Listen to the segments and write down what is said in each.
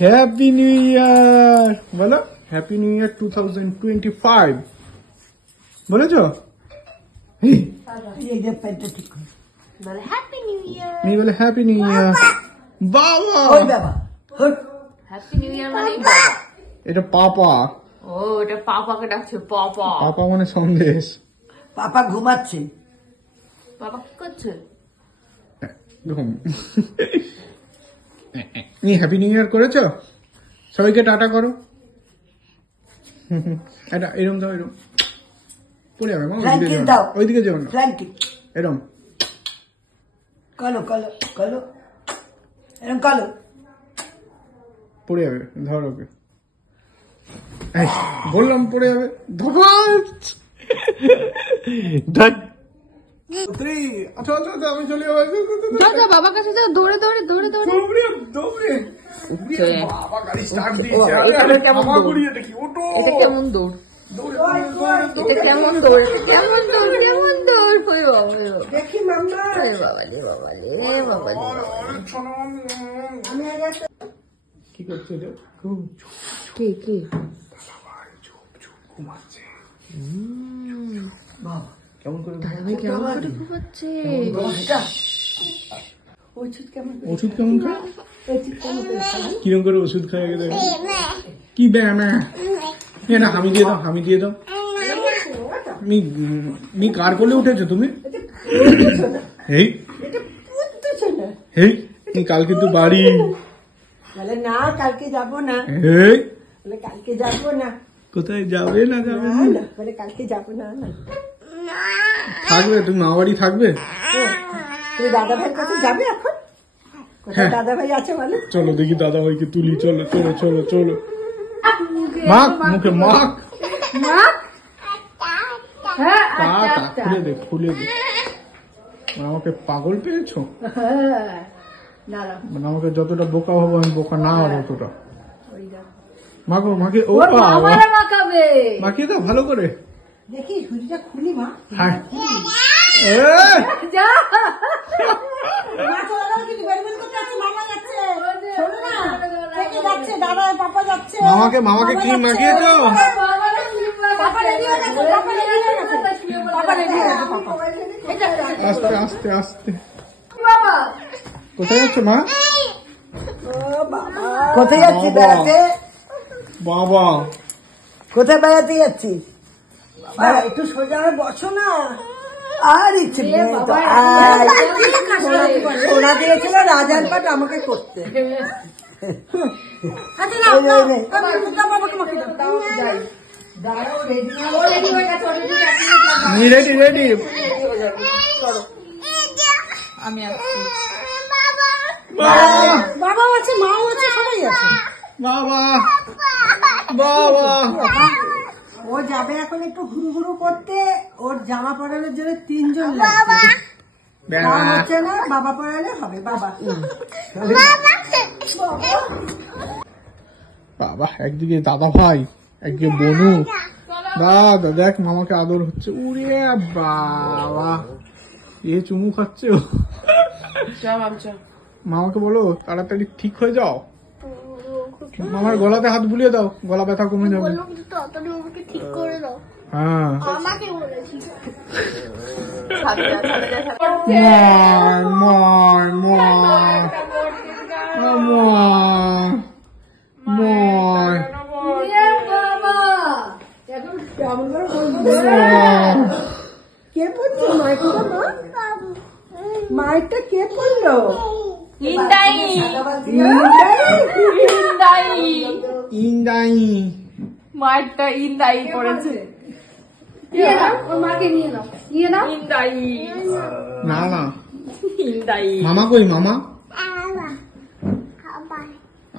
Happy new year বলো, happy new year 2025 বলেছো? Happy new year. এই বলে হ্যাপি নিউ ইয়ার। বাবা হ্যাপি নিউ ইয়ার মানে বাবা। এটা পাপা। ও এটা পাপাকে ডাকছে পাপা। পাপা মানে সন্দেশ। পাপা ঘুমাচ্ছে। পাপা কি করছে? দেখুন হ্যাপি নিউ ইয়ার করেছো? সবাইকে টাটা করো। এটা এরম দাও, এরম পড়ে যাবে মা, ওইদিকে যাও না, এরম কালো কালো কালো এরম কালো পড়ে যাবে, ধর ওকে। বললাম পড়ে যাবে, ধপাস। আচ্ছা আচ্ছা আচ্ছা, আমি চলে যাবো। যা বাবার কাছে যাও, দৌড়ে দৌড়ে দৌড়ে দৌড়ে দৌড়ে দৌড়ে বাবা গাড়ি স্টার্ট দিয়েছে। এটা কেমন দৌড়? এটা কেমন দৌড়? এটা কেমন দৌড়? কেমন দৌড়? কেমন দৌড়? ওই বাবা, দেখি মাম্মা। ওই বাবা রে বাবা রে বাবা রে। কি করছে রে? কে কে? ঘুমাচ্ছে। কেমন করে দাদাভাই কেমন করে ঘুমাচ্ছে? ওষুধ কেমন ওষুধ কেমন খায়? ওষুধ কেমন কিরম করে ওষুধ খায়? কি ব্যায়াম? না হামি দিয়ে দাও, হামি দিয়ে দাও। মি কার কোলে উঠেছো তুমি? এই এই কাল কিন্তু বাড়ি। বলে না কালকে যাবো না। এই বলে কালকে যাবো না। কোথায় যাবে? না যাবে না না বলে কালকে যাবো না। না থাকবে, তুমি মা বাড়ি থাকবে। তুই দাদা ভাইয়ের কাছে যাবে এখন? কোথায় দাদা ভাই আছে বলে? চলো দেখি দাদা ভাইকে তুলি। চলো চলো চলো চলো। মাখ মুখে মাখ। খুলে দে, খুলে দে। মানে আমাকে পাগল পেয়েছো? মানে আমাকে যতটা বোকা ভাবো, আমি বোকা না হবো অতটা। মাখো মাকে। ও বাবা, মাখিয়ে দাও ভালো করে। দেখি হুড়িটা খুলি মা। হ্যাঁ মামাকে, মামাকে ক্রিম মাখিয়ে দাও। আস্তে আস্তে আস্তে। কোথায় যাচ্ছ মা? কোথায় যাচ্ছি বেড়াতে? বাবা কোথায় বেড়াতে যাচ্ছিস? বাবা একটু সোজা হয়ে বসো না। আর ইচ্ছে ওরা দিয়েছিল রাজার পাট আমাকে করতে। Ready ready. আমি আসছি। বাবাও আছে, মাও আছে, সবাই আছে। বাবা বাবা ও যাবে এখন একটু ঘুরু ঘুরু করতে। ওর জামা পরানোর জন্য 3 জন লাগবে। হচ্ছে না, বাবা পরালে হবে। বাবা বাবা একদিকে দাদা ভাই, একদিকে বনু। দাদা দেখ মামাকে আদর হচ্ছে। উড়ে বাবা, এ চুমু খাচ্ছে। মামাকে বলো তাড়াতাড়ি ঠিক হয়ে যাও। মামার গলাতে হাত বুলিয়ে দাও, গলা ব্যথা কমে যাবে। ঠিক করে দাও। হ্যাঁ আমাকে বলেছি। ময় ময় ময় কে পড়ছে মাইকটা? মাইকটা কে পড়লো? ইন্দাই ইন্দাই মাইকটা ইন্দাই পড়েছে। মাকে নিয়ে নাও, নিয়ে নাও। ইন্দাই না না, ইন্দাই। মামা কই? মামা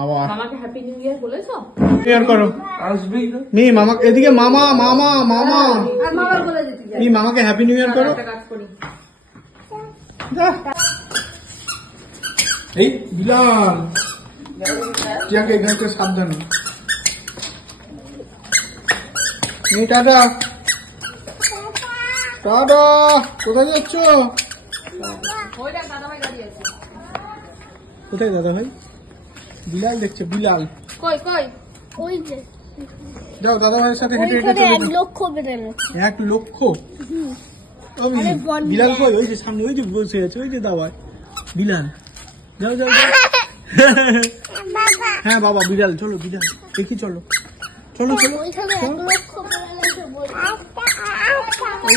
আবার মামাকে হ্যাপি নিউ ইয়ার বলেছো? ইয়ার করো। নি মামা এদিকে। মামা মামা মামা নি মামাকে হ্যাপি নিউ ইয়ার করো। এই বিলাল টিয়াকে এখান থেকে সাবধানে। নি টাটা টাটা। কোথায় যাচ্ছ? কোথায় দাদা ভাই? বিলাল দেখছে, বিলাল। কই কই? ওই যে যাও দাদা ভাইয়ের সাথে হেঁটে হেঁটে চলে 1 লক্ষ বেরোলো। 1 লক্ষ? বিলাল কই? ওই যে সামনে, ওই যে বসে আছে, ওই যে দাওয়ায় বিলাল। যাও যাও যাও। হ্যাঁ বাবা, বিড়াল, চলো বিড়াল দেখি, চলো চলো চলো। ওই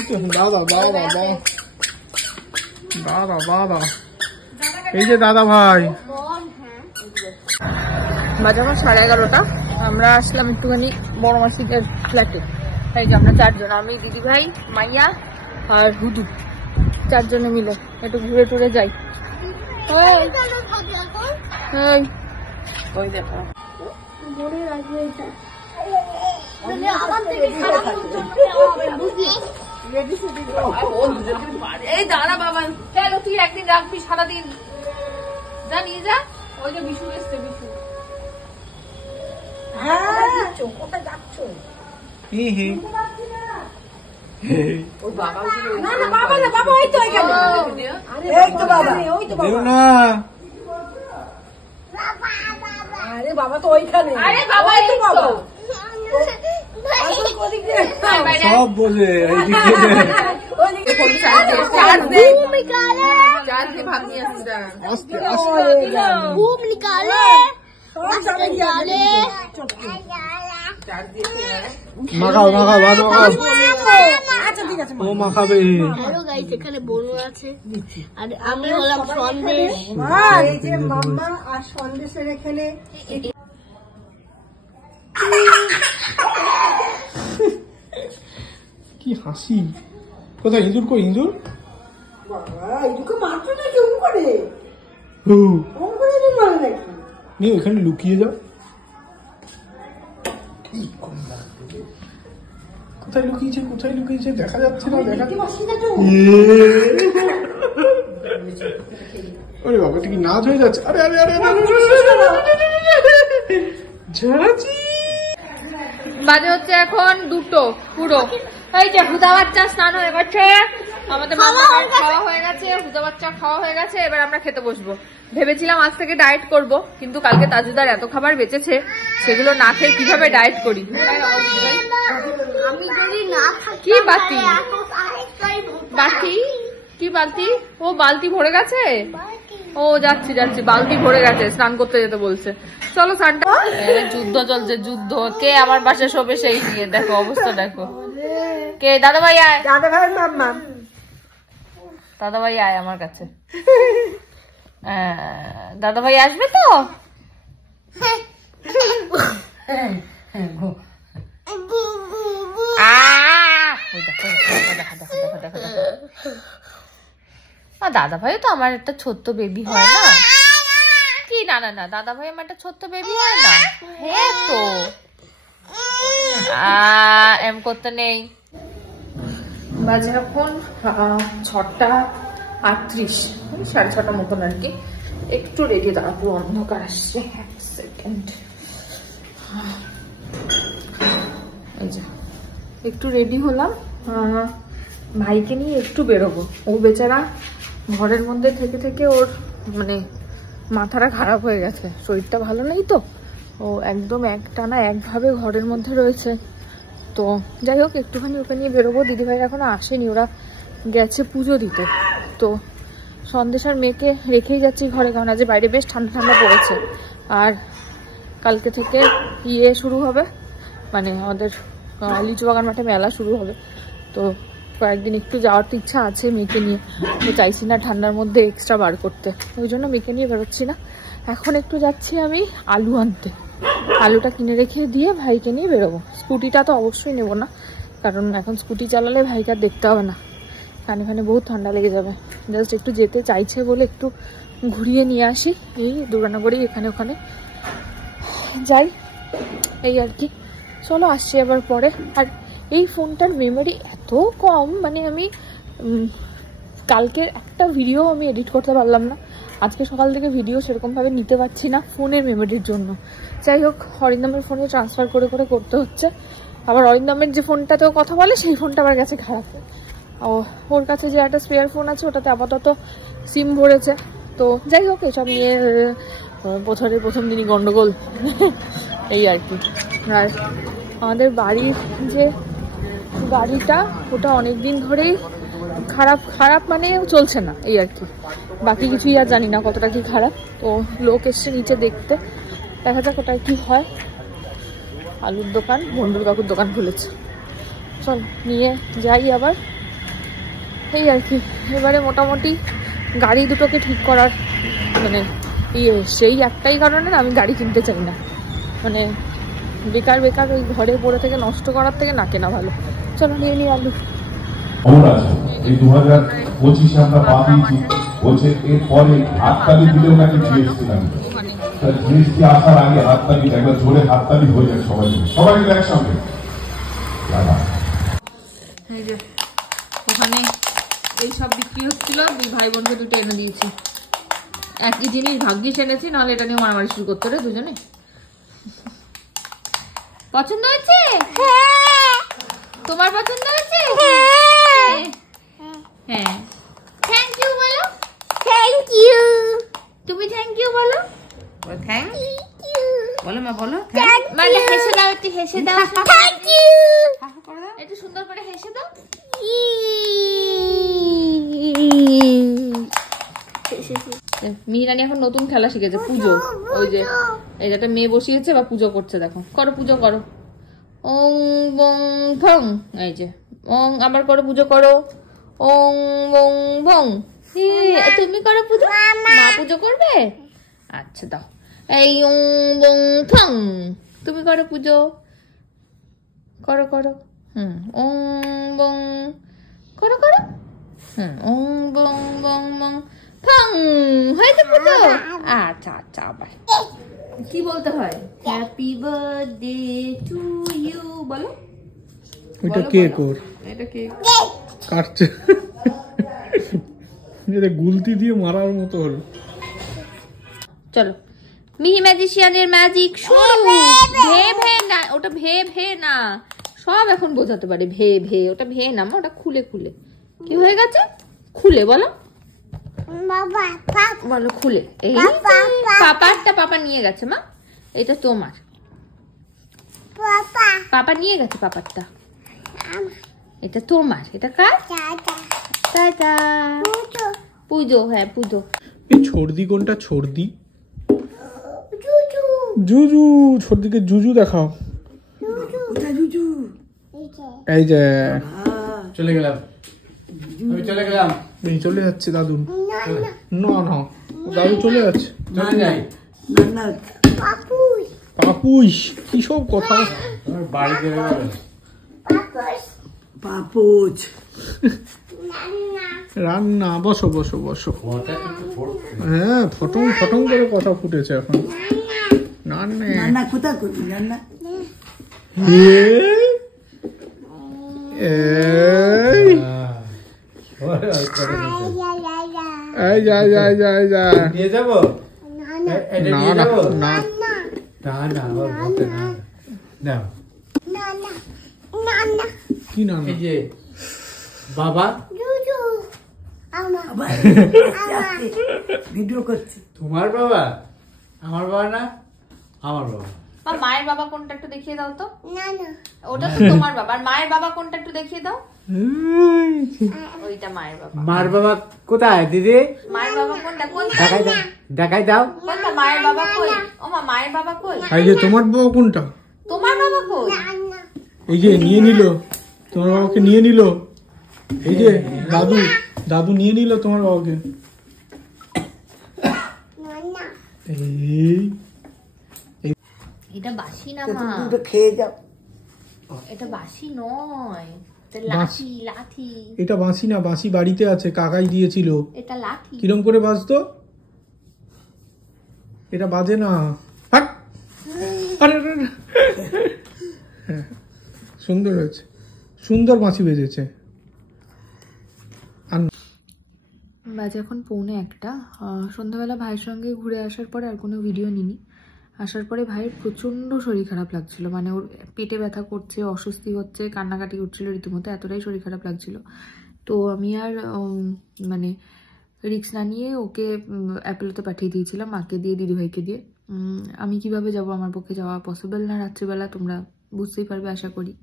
তো দাদা দাদা দাদা দাদা দাদা, এই যে দাদা ভাই। বাজে আমার 11:30। আমরা আসলাম একটুখানি বড় মাসিদের ফ্ল্যাটে। এই যে আমরা 4 জন, আমি, দিদি ভাই, মাইয়া আর হুদু, 4 জনে মিলে একটু ঘুরে টুরে যাই। ওই দেখো এই দাঁড়া বাবা, চলো তুই একদিন রাখবি সারাদিন, যা নিয়ে যা। ওই যে বিশু এসছে, বিশু। কোথায় যাচ্ছ? বাবা তো ওইখানে। সব বোঝে। মাখাও মাখাও ভালো ও মাখাবে। এখানে বনু আছে আর আমি হলাম সন্দেশ। এই যে মাম্মা আর সন্দেশের এখানে কি হাসি! কোথায় ইঁদুর? কই ইঁদুর? ওইখানে লুকিয়ে যাও। কোথায় লুকিয়েছে, কোথায় লুকিয়েছে? দেখা যাচ্ছে না, দেখা ওরে বাবা, এটা কি নাচ হয়ে যাচ্ছে? আরে আরে আরে ঝাঁচি। বাজে হচ্ছে এখন 2টো পুরো। এই যে হুদা বাচ্চা স্নান হয়ে গেছে, আমাদের মামার খাওয়া হয়ে গেছে, হুদা বাচ্চা খাওয়া হয়ে গেছে। এবার আমরা খেতে বসবো। ভেবেছিলাম আজ থেকে ডায়েট করব, কিন্তু কালকে তাজুদার এত খাবার বেঁচেছে, সেগুলো না খেয়ে কিভাবে ডায়েট করি। আমি যদি না কি বাতি বাতি কি বালতি? ও বালতি ভরে গেছে। ও যাচ্ছি যাচ্ছি, বালতি ভরে গেছে, স্নান করতে যেতে বলছে। চলো স্নানটা। যুদ্ধ চলছে, যুদ্ধ। কে আমার পাশে শোবে সেই নিয়ে, দেখো অবস্থা দেখো। কে? দাদা ভাই আয়, দাদা ভাই মাম্মা, দাদা ভাই আয় আমার কাছে। দাদা ভাই আসবে তো? দাদা ভাই তো আমার একটা ছোট্ট বেবি হয় না কি? না না না, দাদা ভাই আমার একটা ছোট্ট বেবি হয় না? হ্যাঁ তো এম করতে নেই। বাজে এখন 6:38, 6:30 মতন আর কি। একটু রেডি, দাঁড়া পুরো অন্ধকার আসছে। 1 সেকেন্ড। এই যে একটু রেডি হলাম, ভাইকে নিয়ে একটু বেরোবো। ও বেচারা ঘরের মধ্যে থেকে থেকে ওর মানে মাথাটা খারাপ হয়ে গেছে, শরীরটা ভালো নেই তো। ও একদম একটানা একভাবে ঘরের মধ্যে রয়েছে। তো যাই হোক, একটুখানি ওকে নিয়ে বেরোবো। দিদিভাই এখনো আসেনি, ওরা গেছে পুজো দিতে। তো সন্দেশ আর মেয়েকে রেখেই যাচ্ছি ঘরে, কারণ আজ বাইরে বেশ ঠান্ডা ঠান্ডা পড়েছে। আর কালকে থেকে শুরু হবে, মানে আমাদের লিচু বাগান মাঠে মেলা শুরু হবে। তো কয়েকদিন একটু যাওয়ার তো ইচ্ছা আছে মেয়েকে নিয়ে, তো চাইছি না ঠান্ডার মধ্যে এক্সট্রা বার করতে, ওই জন্য মেয়েকে নিয়ে বেরোচ্ছি না। এখন একটু যাচ্ছি আমি আলু আনতে, আলুটা কিনে রেখে দিয়ে ভাইকে নিয়ে বেরোবো। স্কুটিটা তো অবশ্যই নেবো না, কারণ এখন স্কুটি চালালে ভাইকে আর দেখতে হবে না, কানে ফানে বহুত ঠান্ডা লেগে যাবে। জাস্ট একটু যেতে চাইছে বলে একটু ঘুরিয়ে নিয়ে আসি, এই দুর্গানগরেই এখানে ওখানে যাই, এই আর কি। চলো আসছি আবার পরে। আর এই ফোনটার মেমোরি এত কম, মানে আমি কালকে একটা ভিডিও আমি এডিট করতে পারলাম না, আজকে সকাল থেকে ভিডিও সেরকমভাবে নিতে পারছি না ফোনের মেমোরির জন্য। যাই হোক, অরিন্দমের ফোনে ট্রান্সফার করে করে করতে হচ্ছে। আবার অরিন্দমের যে ফোনটাতেও কথা বলে সেই ফোনটা আমার কাছে খারাপ, ওর কাছে যে একটা স্পেয়ার ফোন আছে ওটাতে আপাতত সিম ভরেছে। তো যাই হোক, এসব নিয়ে বছরের প্রথম দিনই গন্ডগোল এই আর কি। আর আমাদের বাড়ির যে গাড়িটা ওটা অনেকদিন ধরেই খারাপ মানে চলছে না এই আর কি, বাকি কিছুই আর জানি না কতটা কি খারাপ। তো লোক এসছে নিচে দেখতে, দেখা যাক ওটাই কি হয়। আলুর দোকান, বন্ধুর কাকুর দোকান খুলেছে, চল নিয়ে যাই আবার এই আর কি। এবারে মোটামুটি গাড়ি দুটোকে ঠিক করার মানে সেই একটাই কারণে না আমি গাড়ি কিনতে চাই না, মানে বেকার ওই ঘরে পড়ে থেকে নষ্ট করার থেকে না কেনা ভালো। চলো নিয়ে নিই আলু। এই 2025 আমরা পা দিয়েছি, বলছে এরপরে হাততালি দিলে ওনাকে জিএসটি লাগবে। জিএসটি আসার আগে হাততালি, একবার জোরে হাততালি হয়ে যায় সবাই মিলে একসঙ্গে। এই যে ওখানে এই সব বিক্রি হচ্ছিল, দুই ভাই বোনকে দুটো এনে দিয়েছি। একই জিনিস ভাগ্যিস এনেছি, নাহলে এটা নিয়ে মারামারি শুরু করতে রে দুজনে। পছন্দ হয়েছে? তোমার পছন্দ হয়েছে? হ্যাঁ। থ্যাংক ইউ বলো। Thank you. তুমি থ্যাংক ইউ বলো। থ্যাংক ইউ বলো মা, বলো মা। হেসে দাও, একটু হেসে দাও। Thank you. একটু সুন্দর করে হেসে দাও। মিহিরানি এখন নতুন খেলা শিখেছে, পুজো। ওই যে এই যেটা মেয়ে বসিয়েছে বা পুজো করছে, দেখো করো পুজো করো। ওং বং ভং, এই যে ওং, আবার করো পুজো করো। ওং বং ভং। তুমি করো পুজো, মা পুজো করবে? আচ্ছা দাও। এই ওং বং ভং, তুমি করো পুজো, করো করো। ওং বং, করো করো। ওং বং বং বং ভং, হয়েছে পুজো। আচ্ছা আচ্ছা, আবার কি বলতে হয়? হ্যাপি বার্থডে টু ইউ বলো। এটা কেক, ওর এটা কেক কাটছে, এটা গুলতি দিয়ে মারার মতো হলো। চলো মিহি ম্যাজিশিয়ানের ম্যাজিক শুরু। ভে ভে না, ওটা ভে ভে না, সব এখন বোঝাতে পারে। ভে ভে, ওটা ভে না মা, ওটা খুলে খুলে। কি হয়ে গেছে? খুলে বলো বলো, খুলে। এই পাপারটা পাপা নিয়ে গেছে মা, এটা তোমার। পাপা নিয়ে গেছে পাপারটা, এটা তোমার। এটা কার? টাটা। পুজো, হ্যাঁ পুজো। এই ছর্দি কোনটা? ছর্দি জুজু, ছর্দিকে জুজু দেখাও। এই যে চলে গেলাম, আমি চলে গেলাম। এই চলে যাচ্ছে দাদু। না না, দাদু চলে যাচ্ছে। পাপুস, কি সব কথা। বাড়ি চলে গেল পাপুচ। রান্না, বসো বসো বসো। হ্যাঁ, ফটং ফটং করে কথা ফুটেছে এখন। রান্না কোথায় করবি রান্না? এই যা যা যা যা, নিয়ে যাবো। না না না, কি না? এই যে বাবা, ভিডিও করছে। তোমার বাবা? আমার বাবা না, আমার বাবা। মায়ের বাবা কোনটা একটু দেখিয়ে দাও তো। ওটা তো তোমার বাবা, আর মায়ের বাবা কোনটা একটু দেখিয়ে দাও। ওইটা মায়ের বাবা। মার বাবা কোথায় দিদি? মায়ের বাবা কোনটা? কোনটা দেখাই দাও। কোনটা মায়ের বাবা কই? ও মা, মায়ের বাবা কই? এই যে তোমার বাবা কোনটা? তোমার বাবা কই? এই যে নিয়ে নিল, তোমার বাবাকে নিয়ে নিল। এই যে দাদু, দাদু নিয়ে নিল তোমার বাবাকে। এটা বাসি না মা, দুটো খেয়ে যাও। এটা বাসি নয়, এটা লাঠি। লাঠি এটা বাঁশি না, বাঁশি বাড়িতে আছে, কাকাই দিয়েছিল। এটা লাঠি। কিরম করে বাজতো? এটা বাজে না। হাট! আরে আরে আরে। হ্যাঁ, সুন্দর হয়েছে, সুন্দর বাঁশি বেজেছে। বাজে এখন 1:45। সন্ধ্যাবেলা ভাইয়ের সঙ্গে ঘুরে আসার পরে আর কোনো ভিডিও নিইনি। আসার পরে ভাইয়ের প্রচণ্ড শরীর খারাপ লাগছিল, মানে ওর পেটে ব্যথা করছে, অস্বস্তি হচ্ছে, কান্নাকাটি করছিল রীতিমতো, এতটাই শরীর খারাপ লাগছিল। তো আমি আর মানে রিস্ক না নিয়ে ওকে অ্যাপেলোতে পাঠিয়ে দিয়েছিলাম, মাকে দিয়ে দিদিভাইকে দিয়ে। আমি কিভাবে যাব, আমার পক্ষে যাওয়া পসিবল না রাত্রিবেলা, তোমরা বুঝতেই পারবে আশা করি।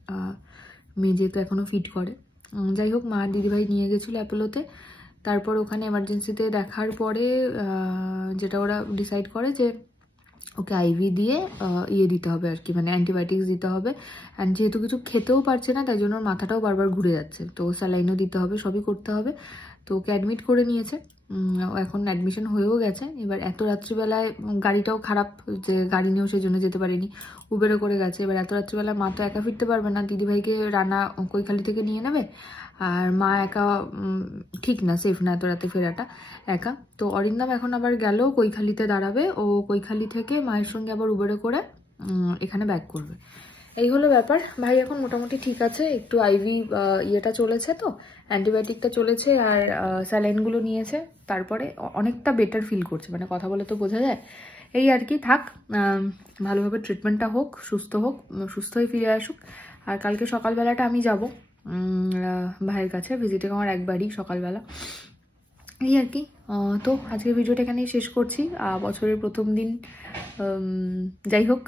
মেয়ে যেহেতু এখনও ফিট করে, যাই হোক মা আর দিদিভাই নিয়ে গেছিলো অ্যাপেলোতে। তারপর ওখানে এমার্জেন্সিতে দেখার পরে যেটা ওরা ডিসাইড করে যে ওকে আইভি দিয়ে দিতে হবে আর কি, মানে অ্যান্টিবায়োটিক্স দিতে হবে। অ্যান্ড যেহেতু কিছু খেতেও পারছে না, তাই জন্য ওর মাথাটাও বারবার ঘুরে যাচ্ছে, তো স্যালাইনও দিতে হবে, সবই করতে হবে। তো ওকে অ্যাডমিট করে নিয়েছে, এখন অ্যাডমিশন হয়েও গেছে। এবার এত রাত্রিবেলায় গাড়িটাও খারাপ, যে গাড়ি নিয়েও সেই জন্য যেতে পারিনি, উবেরও করে গেছে। এবার এত রাত্রিবেলায় মা তো একা ফিরতে পারবে না, দিদিভাইকে রানা কৈখালি থেকে নিয়ে নেবে, আর মা একা ঠিক না, সেফ না এত রাতে ফেরাটা একা। তো অরিন্দম এখন আবার গেল কৈখালিতে দাঁড়াবে, ও কৈখালি থেকে মায়ের সঙ্গে আবার উবেরে করে এখানে ব্যাক করবে। এই হলো ব্যাপার। ভাই এখন মোটামুটি ঠিক আছে, একটু আইভি ইয়েটা চলেছে, তো অ্যান্টিবায়োটিকটা চলেছে আর স্যালাইনগুলো নিয়েছে, তারপরে অনেকটা বেটার ফিল করছে, মানে কথা বলে তো বোঝা যায়। এই আর কি, থাক ভালোভাবে ট্রিটমেন্টটা হোক, সুস্থ হয়ে ফিরে আসুক। আর কালকে সকালবেলাটা আমি যাব ভাইয়ের কাছে, ভিজিটিং আমার একবারই সকালবেলা, এই আর কি। তো আজকের ভিডিওটা এখানেই শেষ করছি। বছরের প্রথম দিন, যাই হোক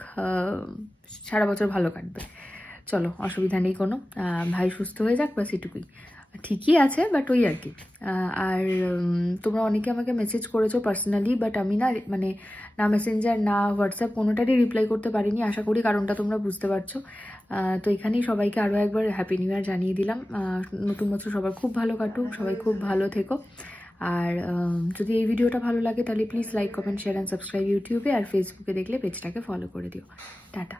সারা বছর ভালো কাটবে, চলো অসুবিধা নেই কোনো, ভাই সুস্থ হয়ে যাক, বাস এটুকুই। ঠিকই আছে, বাট ওই আর কি। আর তোমরা অনেকে আমাকে মেসেজ করেছো পার্সোনালি, বাট আমি মানে না মেসেঞ্জার না হোয়াটসঅ্যাপ কোনোটারই রিপ্লাই করতে পারিনি। আশা করি কারণটা তোমরা বুঝতে পারছো। তো এখানেই সবাইকে আরও একবার হ্যাপি নিউ ইয়ার জানিয়ে দিলাম। নতুন বছর সবার খুব ভালো কাটুক, সবাই খুব ভালো থেকো। আর যদি এই ভিডিওটা ভালো লাগে তাহলে please like, comment, share and subscribe ইউটিউবে, আর ফেসবুকে দেখলে পেজটাকে ফলো করে দিও। টাটা।